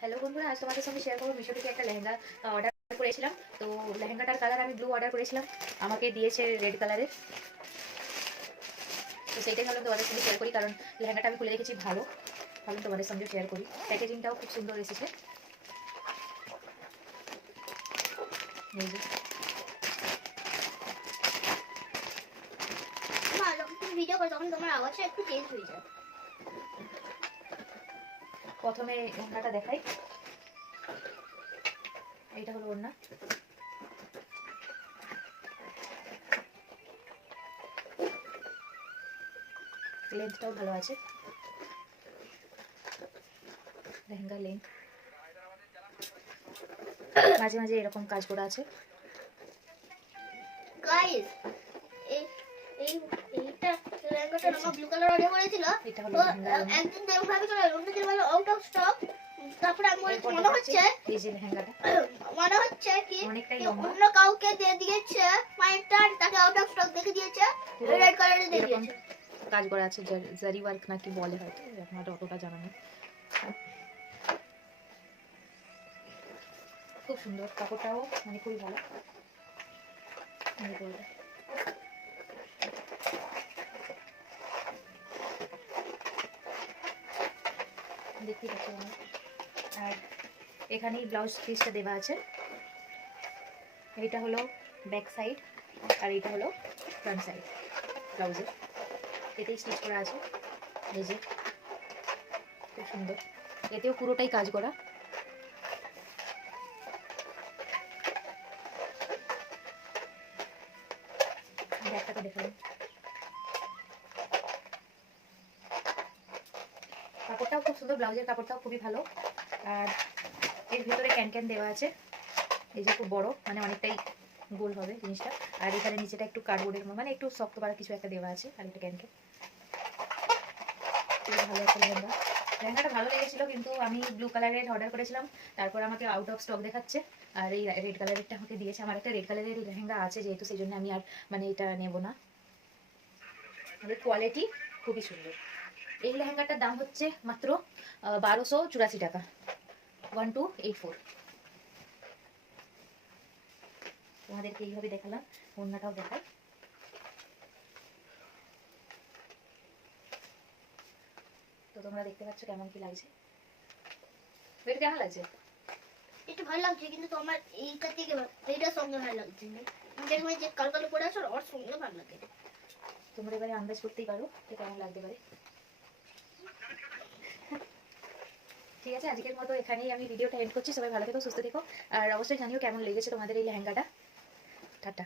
Hello বন্ধুরা, আজ তোমাদের সঙ্গে শেয়ার করবো মিশো থেকে একটা লেহেঙ্গা অর্ডার করেছিলাম। তো লেহেঙ্গাটার কালার আমি ব্লু অর্ডার করেছিলাম, আমাকে দিয়েছে রেড কালারের। তো সেইটাই ভাবলাম তোমাদের সঙ্গে শেয়ার করি, কারণ লেহেঙ্গাটা আমি খুলে রেখেছি ভালো, ভাবলাম তোমাদের সঙ্গে শেয়ার করি। প্যাকেজিংটাও খুব সুন্দর এসেছে। এই যে ভিডিও করে তখন তোমার আওয়াজটা একটু চেঞ্জ হয়ে যায়। প্রথমে ওড়নাটা দেখাই। এইটা হলো ওড়না। লেন্থটাও ভালো আছে, লেহেঙ্গা লেন্থ। মাঝে মাঝে এরকম কাজ করা আছে। গাইস এইটা লেহেঙ্গাটা আমরা ব্লু কালার অর্ডার করেছিল। এটা হলো তো একদিন দেখো ভাবে চলে অন্য দিন বলে আউট অফ স্টক। তারপরে আমি বলি মনে হচ্ছে এই যে লেহেঙ্গাটা মনে হচ্ছে কি অনেকটাই লম্বা, অন্য কাউকে দিয়ে দিয়েছে, মাইটা তাকে আউট অফ স্টক দেখে দিয়েছে, রেড কালারে দিয়ে দিয়েছে। কাজ করা আছে, জারি ওয়ার্ক নাকি বলে, হয়তো আমার অতটা জানা নেই। খুব সুন্দর, কাপড়টাও মানে খুবই ভালো। দেখতেই পাচ্ছি আমার। আর এখানেই ব্লাউজ পিসটা দেওয়া আছে। এইটা হলো ব্যাক সাইড আর এইটা হলো ফ্রন্ট সাইড ব্লাউজের। এতেই স্টিচ করা আছে। এই যে খুব সুন্দর, এতেও পুরোটাই কাজ করা। ব্যাগটাকে দেখালাম। কাপড়টাও খুব সুন্দর, ব্লাউজের কাপড়টাও খুবই ভালো। আর এর ভিতরে ক্যান দেওয়া আছে। এই যে খুব বড়, মানে অনেকটাই গোল হবে জিনিসটা। আর এখানে নিচেটা একটু কার্ডবোর্ডের মানে একটু শক্ত করা কিছু একটা দেওয়া আছে। আর একটা ক্যান ভালো একটা লেহেঙ্গা। লেহেঙ্গাটা ভালো লেগেছিল, কিন্তু আমি ব্লু কালারের অর্ডার করেছিলাম, তারপর আমাকে আউট অফ স্টক দেখাচ্ছে। আর এই রেড কালারেরটা আমাকে দিয়েছে। আমার একটা রেড কালারের লেহেঙ্গা আছে যেহেতু, সেই জন্য আমি আর মানে এটা নেব না। মানে কোয়ালিটি খুবই সুন্দর। এই লেহেঙ্গাটার দাম হচ্ছে মাত্র 1284 টাকা, 1284। তোমাদেরকে এইভাবে দেখালাম, অন্যটাও দেখাই। তো তোমরা দেখতে পাচ্ছ কেমন কি লাগছে। এটা কেমন লাগছে? একটু ভালো লাগছে, কিন্তু তোমার এইটা থেকে এইটার সঙ্গে ভালো লাগছে না। দেখবে যে কালো কালো পরে আছে ওর সঙ্গে ভালো লাগে। তোমরা এবারে আন্দাজ করতেই পারো যে কেমন লাগতে পারে। ঠিক আছে, আজকের মতো এখানেই আমি ভিডিওটা এন্ড করছি। সবাই ভালো থেকো, সুস্থ থেকো, আর অবশ্যই জানিও কেমন লেগেছে তোমাদের এই লেহেঙ্গাটা। টাটা।